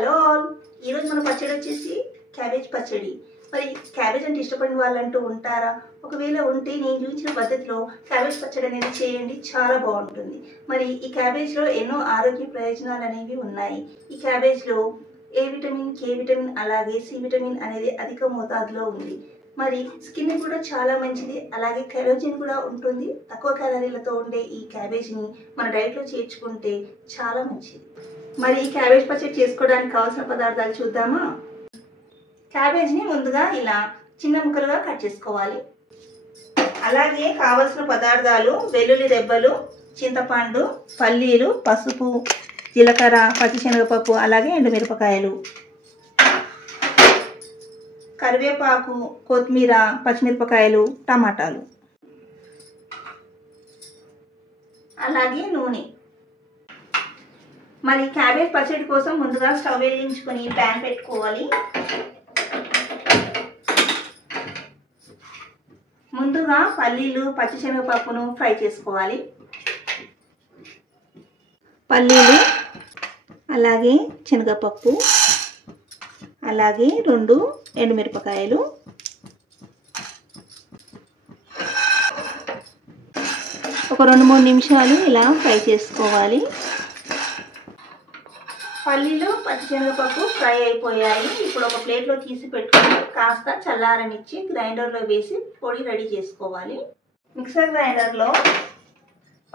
Hello all, ఈరోజు మన పచ్చడి వచ్చేసి క్యాబేజ్ పచ్చడి. మరి క్యాబేజ్ అంటే ఇష్టపడిన వాళ్ళంటూ ఉంటారా? ఒకవేళ ఉంటే నేను చూపించిన పద్ధతిలో క్యాబేజ్ పచ్చడి అనేది చేయండి, చాలా బాగుంటుంది. మరి ఈ క్యాబేజ్లో ఎన్నో ఆరోగ్య ప్రయోజనాలు అనేవి ఉన్నాయి. ఈ క్యాబేజ్లో ఏ విటమిన్, కే విటమిన్, అలాగే సి విటమిన్ అనేది అధిక మోతాదులో ఉంది. మరి స్కిన్ కూడా చాలా మంచిది, అలాగే కెరోటిన్ కూడా ఉంటుంది. తక్కువ క్యాలరీలతో ఉండే ఈ క్యాబేజ్ని మన డైట్లో చేర్చుకుంటే చాలా మంచిది. మరి ఈ క్యాబేజ్ పచ్చడి చేసుకోవడానికి కావాల్సిన పదార్థాలు చూద్దామా? క్యాబేజ్ని ముందుగా ఇలా చిన్న ముక్కలుగా కట్ చేసుకోవాలి. అలాగే కావలసిన పదార్థాలు వెల్లుల్లి రెబ్బలు, చింతపండు, పల్లీలు, పసుపు, జీలకర్ర, పచ్చిశనగపప్పు, అలాగే ఎండుమిరపకాయలు, కరివేపాకు, కొత్తిమీర, పచ్చిమిరపకాయలు, టమాటాలు, అలాగే నూనె. మరి క్యాబేజ్ పచ్చడి కోసం ముందుగా స్టవ్ వెలిగించుకొని ప్యాన్ పెట్టుకోవాలి. ముందుగా పల్లీలు, పచ్చిశనగపప్పును ఫ్రై చేసుకోవాలి. పల్లీలు, అలాగే శనగపప్పు, అలాగే 2 ఎండుమిరపకాయలు, ఒక 2-3 నిమిషాలు ఇలా ఫ్రై చేసుకోవాలి. పల్లీలు, పచ్చిశనగపప్పు ఫ్రై అయిపోయాయి. ఇప్పుడు ఒక ప్లేట్లో తీసి పెట్టుకొని కాస్త చల్లారనిచ్చి గ్రైండర్లో వేసి పొడి రెడీ చేసుకోవాలి. మిక్సర్ గ్రైండర్లో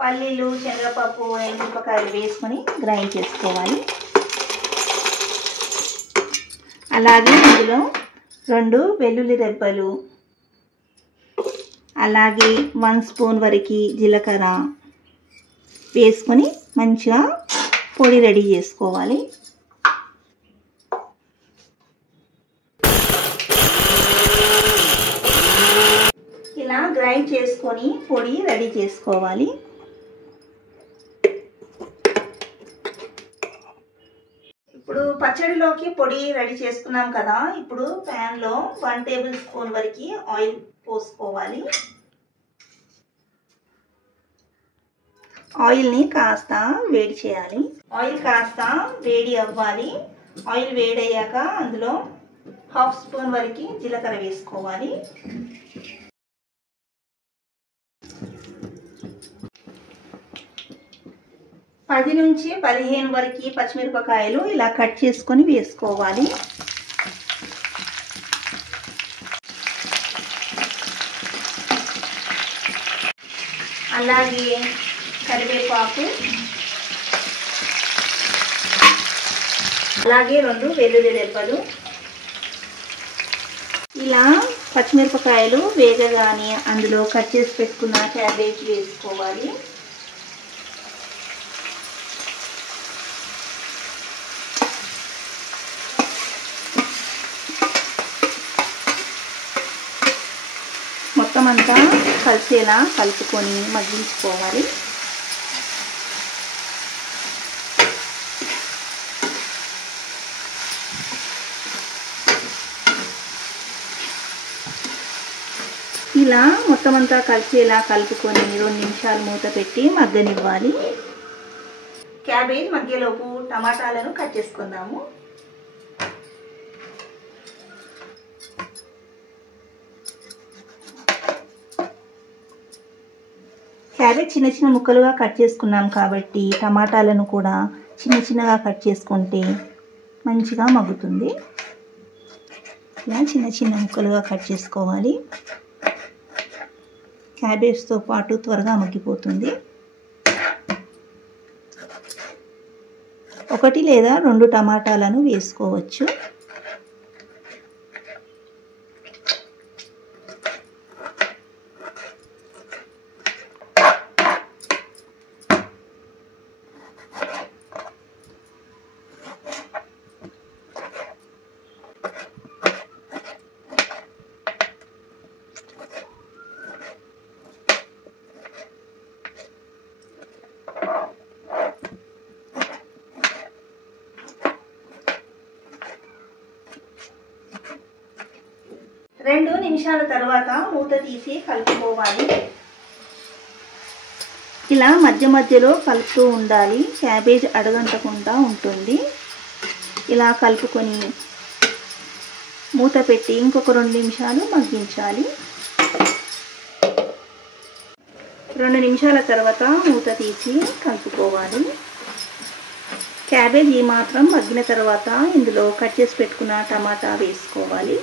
పల్లీలు, శనగపప్పు, ఎండుమిరపకాయలు వేసుకొని గ్రైండ్ చేసుకోవాలి. అలాగే ఇందులో 2 వెల్లుల్లి రెబ్బలు, అలాగే 1 స్పూన్ వరకు జీలకర్ర వేసుకొని మంచిగా పొడి రెడీ చేసుకోవాలి. ఇలా గ్రైండ్ చేసుకొని పొడి రెడీ చేసుకోవాలి. ఇప్పుడు పచ్చడిలోకి పొడి రెడీ చేసుకున్నాం కదా. ఇప్పుడు ప్యాన్లో 1 టేబుల్ స్పూన్ వరకు ఆయిల్ పోసుకోవాలి. ఆయిల్ని కాస్త వేడి చేయాలి. ఆయిల్ కాస్త వేడి అవ్వాలి. ఆయిల్ వేడయ్యాక అందులో 1/2 స్పూన్ వరకు జీలకర్ర వేసుకోవాలి. పది నుంచి 15 వరకు పచ్చిమిరపకాయలు ఇలా కట్ చేసుకొని వేసుకోవాలి. అలాగే కరివేపాకు, అలాగే 2 వెల్లుల్లి రెబ్బలు. ఇలా పచ్చిమిరపకాయలు వేగగానే అందులో కట్ చేసి పెట్టుకున్న క్యాబేజ్ వేసుకోవాలి. మొత్తం అంతా కలిసేలా కలుపుకొని మగ్గించుకోవాలి. ఇలా మొత్తం అంతా కలిసేలా కలుపుకొని 2 నిమిషాలు మూత పెట్టి మగ్గనివ్వాలి. క్యాబేజ్ మగ్గేలోపు టమాటాలను కట్ చేసుకుందాము. క్యాబేజ్ చిన్న చిన్న ముక్కలుగా కట్ చేసుకున్నాం కాబట్టి టమాటాలను కూడా చిన్న చిన్నగా కట్ చేసుకుంటే మంచిగా మగ్గుతుంది. ఇలా చిన్న చిన్న ముక్కలుగా కట్ చేసుకోవాలి. క్యాబేజ్తో పాటు త్వరగా మగ్గిపోతుంది. 1 లేదా 2 టమాటాలను వేసుకోవచ్చు. రెండు నిమిషాల తర్వాత మూత తీసి కలుపుకోవాలి. ఇలా మధ్య మధ్యలో కలుపుతూ ఉండాలి, క్యాబేజ్ అడగంటకుండా ఉంటుంది. ఇలా కలుపుకొని మూత పెట్టి ఇంకొక 2 నిమిషాలు మగ్గించాలి. 2 నిమిషాల తర్వాత మూత తీసి కలుపుకోవాలి. క్యాబేజీ మాత్రం మగ్గిన తర్వాత ఇందులో కట్ చేసి పెట్టుకున్న టమాటా వేసుకోవాలి.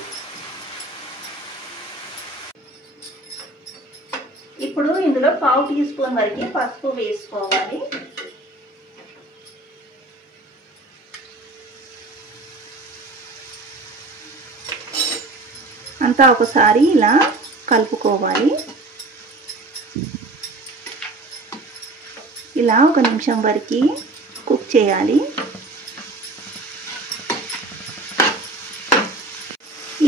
ఇప్పుడు ఇందులో 1/2 టీ స్పూన్ వరకు పసుపు వేసుకోవాలి. అంతా ఒకసారి ఇలా కలుపుకోవాలి. ఇలా 1 నిమిషం వరకు కుక్ చేయాలి.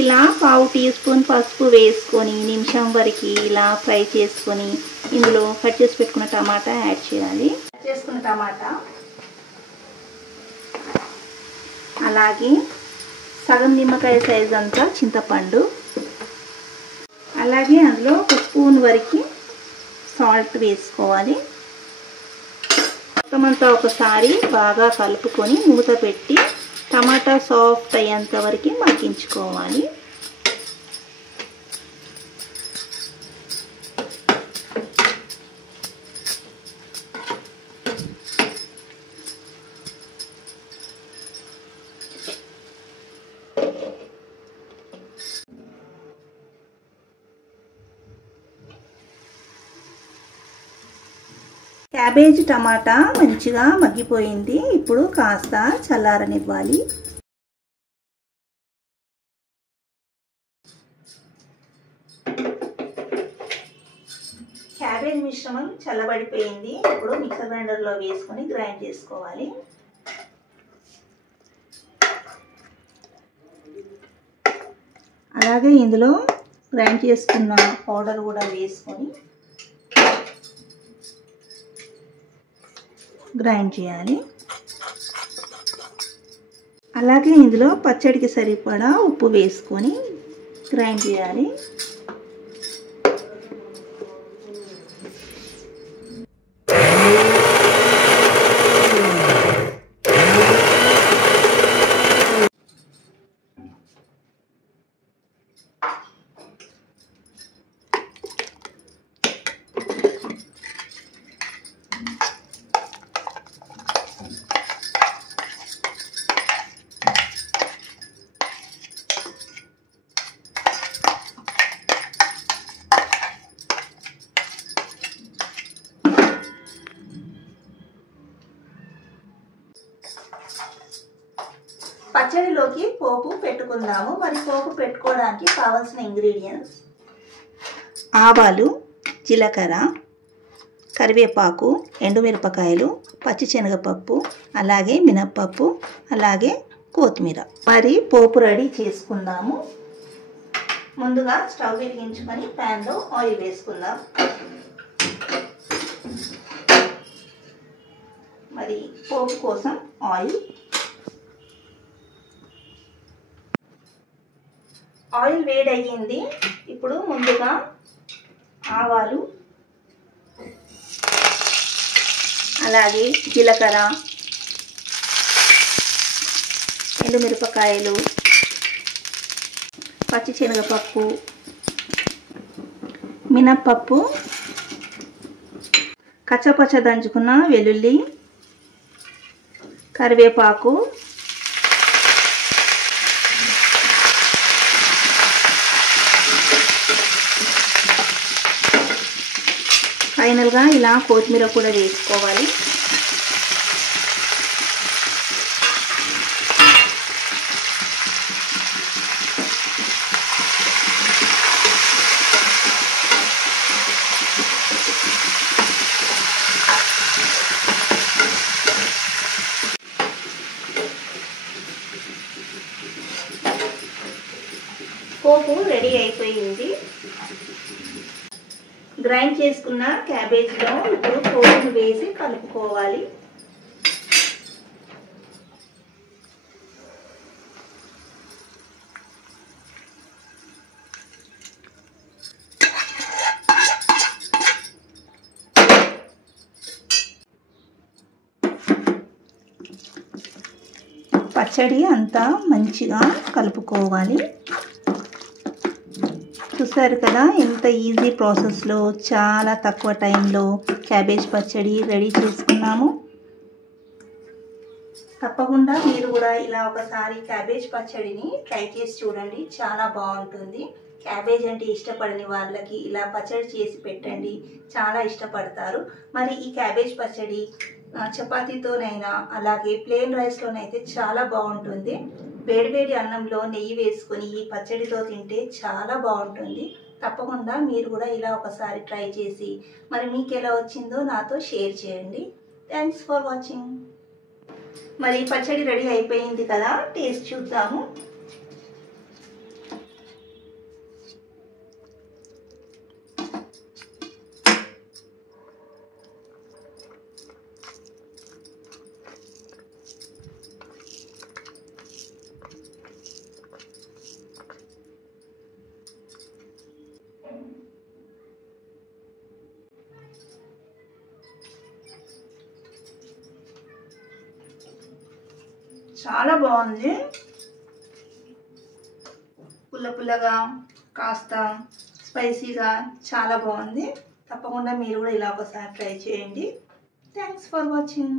ఇలా 1/2 టీ స్పూన్ పసుపు వేసుకొని నిమిషం వరకు ఇలా ఫ్రై చేసుకొని ఇందులో కట్ చేసి పెట్టుకున్న టమాటా యాడ్ చేయాలి. కట్ చేసుకున్న టమాటా అలాగే సగం నిమ్మకాయ సైజ్ అంతా చింతపండు, అలాగే అందులో 1 స్పూన్ వరకు సాల్ట్ వేసుకోవాలి. మొత్తం అంతా ఒకసారి బాగా కలుపుకొని మూత పెట్టి టమాటా సాఫ్ట్ అయ్యేంత వరకు మగ్గించుకోవాలి. క్యాబేజ్ టమాటా మంచిగా మగ్గిపోయింది. ఇప్పుడు కాస్త చల్లారనివ్వాలి. క్యాబేజ్ మిశ్రమం చల్లబడిపోయింది. ఇప్పుడు మిక్సర్ గ్రైండర్లో వేసుకొని గ్రైండ్ చేసుకోవాలి. అలాగే ఇందులో గ్రైండ్ చేసుకున్న పౌడర్ కూడా వేసుకొని గ్రైండ్ చేయాలి. అలాగే ఇందులో పచ్చడికి సరిపడా ఉప్పు వేసుకొని గ్రైండ్ చేయాలి. పచ్చడిలోకి పోపు పెట్టుకుందాము. మరి పోపు పెట్టుకోవడానికి కావాల్సిన ఇంగ్రీడియంట్స్: ఆవాలు, జీలకర్ర, కరివేపాకు, ఎండుమిరపకాయలు, పచ్చిశనగపప్పు, అలాగే మినప్పప్పు, అలాగే కొత్తిమీర. మరి పోపు రెడీ చేసుకుందాము. ముందుగా స్టవ్ వెలిగించుకొని ప్యాన్లో ఆయిల్ వేసుకుందాం. మరి పోపు కోసం ఆయిల్ వేడయ్యింది. ఇప్పుడు ముందుగా ఆవాలు, అలాగే జీలకర్ర, ఎండుమిరపకాయలు, పచ్చిశనగపప్పు, మినప్పప్పు, కచ్చపచ్చ దంచుకున్న వెల్లుల్లి, కరివేపాకు, ఫైనల్గా ఇలా కొత్తిమీర కూడా వేసుకోవాలి. పోపు రెడీ అయిపోయింది. గ్రైండ్ చేసుకున్న క్యాబేజీలో ఇప్పుడు పోపును వేసి కలుపుకోవాలి. పచ్చడి అంతా మంచిగా కలుపుకోవాలి. చూసారు కదా, ఎంత ఈజీ ప్రాసెస్లో చాలా తక్కువ టైంలో క్యాబేజ్ పచ్చడి రెడీ చేసుకున్నాము. తప్పకుండా మీరు కూడా ఇలా ఒకసారి క్యాబేజ్ పచ్చడిని ట్రై చేసి చూడండి, చాలా బాగుంటుంది. క్యాబేజ్ అంటే ఇష్టపడని వాళ్ళకి ఇలా పచ్చడి చేసి పెట్టండి, చాలా ఇష్టపడతారు. మరి ఈ క్యాబేజ్ పచ్చడి చపాతీతోనైనా అలాగే ప్లెయిన్ రైస్లోనైతే చాలా బాగుంటుంది. వేడివేడి అన్నంలో నెయ్యి వేసుకొని ఈ పచ్చడితో తింటే చాలా బాగుంటుంది. తప్పకుండా మీరు కూడా ఇలా ఒకసారి ట్రై చేసి మరి మీకు ఎలా వచ్చిందో నాతో షేర్ చేయండి. Thanks for watching. మరి పచ్చడి రెడీ అయిపోయింది కదా, టేస్ట్ చూద్దాము. చాలా బాగుంది. పుల్ల పుల్లగా కాస్త స్పైసీగా చాలా బాగుంది. తప్పకుండా మీరు కూడా ఇలా ఒకసారి ట్రై చేయండి. Thanks for watching.